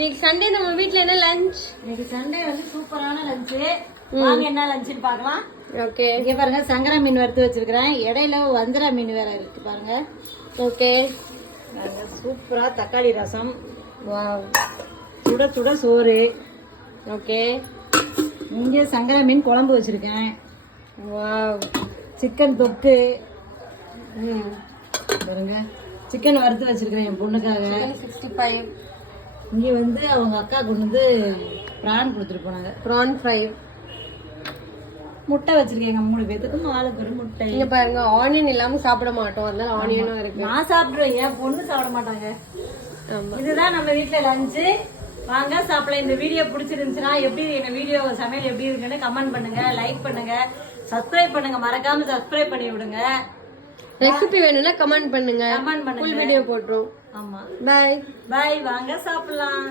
இன்னைக்கு சண்டே நம்ம வீட்ல என்ன லஞ்ச்? இன்னைக்கு சண்டே வந்து சூப்பரான லஞ்ச். வாங்க என்ன லஞ்ச்னு பார்க்கலாம். ஓகே. இங்க பாருங்க சங்கரா மீன் வறுத்து வச்சிருக்கேன். இடையில வஞ்சரா மீன் வேற இருக்கு பாருங்க. ஓகே. சூப்பரா தக்காளி ரசம். வாவ். சுட சுட சோறு. ஓகே. இங்க சங்கரா மீன் குழம்பு வச்சிருக்கேன். வாவ். சிக்கன் தொக்கு. பாருங்க சிக்கன் வறுத்து வச்சிருக்கேன் என் பொண்ணுக்காக. 65. இங்க வந்து அவங்க அக்கா கொண்டு வந்து பிரான் கொடுத்துட்டு போனாங்க. PRAN fry. முட்டை வச்சிருக்கேங்க 3 பேத்துக்கும் ஆளுக்கு ஒரு முட்டை. இங்க பாருங்க ஆனியன் இல்லாம சாப்பிட மாட்டோம், அதனால ஆனியனும் இருக்கு. நான் சாப்பிடுவேன், என் பொண்ணு சாப்பிட மாட்டாங்க. ஆமா. இதுதான் நம்ம வீட்டுல லஞ்சு. வாங்க சாப்பிடலாம். இந்த வீடியோ பிடிச்சிருந்துச்சுன்னா எப்படி இந்த வீடியோ சமையல் எப்படி இருக்குன்னு கமெண்ட் பண்ணுங்க, லைக் பண்ணுங்க, சப்ஸ்கிரைப் பண்ணுங்க, மறக்காம சப்ஸ்கிரைப் பண்ணி விடுங்க. ரெசிபி வேணும்னா கமெண்ட் பண்ணுங்க. கமெண்ட் பண்ணுங்க. ஃபுல் வீடியோ போட்டுரும். ஆமா. Bye bye. வாங்க சாப்பிடலாம்.